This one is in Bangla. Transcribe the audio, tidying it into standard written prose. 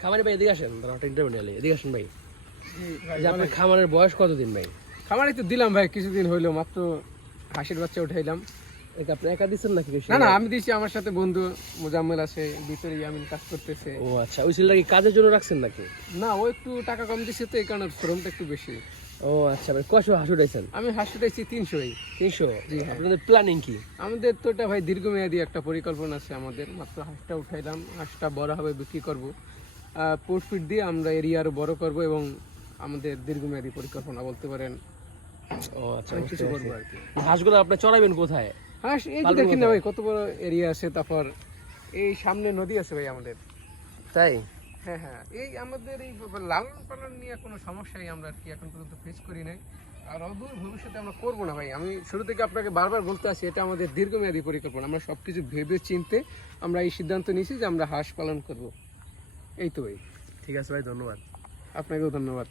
খামারে ভাই এদিকে আসেন, দাঁড়াও একটা ইন্টারভিউ নিয়ে এদিকে আসেন ভাই। যে আপনার খামারের বয়স কতদিন ভাই? খামারে তো দিলাম ভাই, কিছুদিন হইলো, মাত্র হাঁসের বাচ্চা উঠাইলাম। এটা আপনি একা দিচ্ছেন নাকি? না না, আমি দিছি, আমার সাথে বন্ধু মোজাম্মেল আছে ভিতরে, ইয়ামিন কাজ করতেছে। ও আচ্ছা, ওই ছেলেটা কি কাজের জন্য রাখছেন নাকি? না, ও একটু টাকা কম দিছে তো, এই কারণে শ্রমটা একটু বেশি। ও আচ্ছা ভাই, কয়শো হাঁস উঠাইছেন? আমি হাঁস উঠাইছি 300। 300? জি হ্যাঁ। আপনাদের প্ল্যানিং কি? আমাদের তো এটা ভাই দীর্ঘমেয়াদী একটা পরিকল্পনা আছে আমাদের। মাত্র হাঁসটা উঠাইলাম, হাঁসটা বড় হবে, বিক্রি করব, প্রফিট দিয়ে আমরা এরিয়া আরো বড় করব, এবং আমাদের দীর্ঘমেয়াদী পরিকল্পনা বলতে পারেন। ও আচ্ছা, অনেক কিছু করবো আর কি। হাঁসগুলো আপনি চড়াবেন কোথায়? হাঁস এই যে দেখেন না ভাই, কত বড় এরিয়া আছে। তারপর এই সামনে নদী আছে ভাই আমাদের। তাই? হ্যাঁ হ্যাঁ, এই আমাদের এই লালন পালন নিয়ে কোনো সমস্যাই আমরা আর কি এখন পর্যন্ত ফেস করি নাই, আর অদূর ভবিষ্যতে আমরা করবো না ভাই। আমি শুরু থেকে আপনাকে বারবার বলতে আছি, এটা আমাদের দীর্ঘমেয়াদী পরিকল্পনা। আমরা সব কিছু ভেবে চিনতে আমরা এই সিদ্ধান্ত নিয়েছি যে আমরা হাঁস পালন করব। এই তো ভাই। ঠিক আছে ভাই, ধন্যবাদ। আপনাকেও ধন্যবাদ।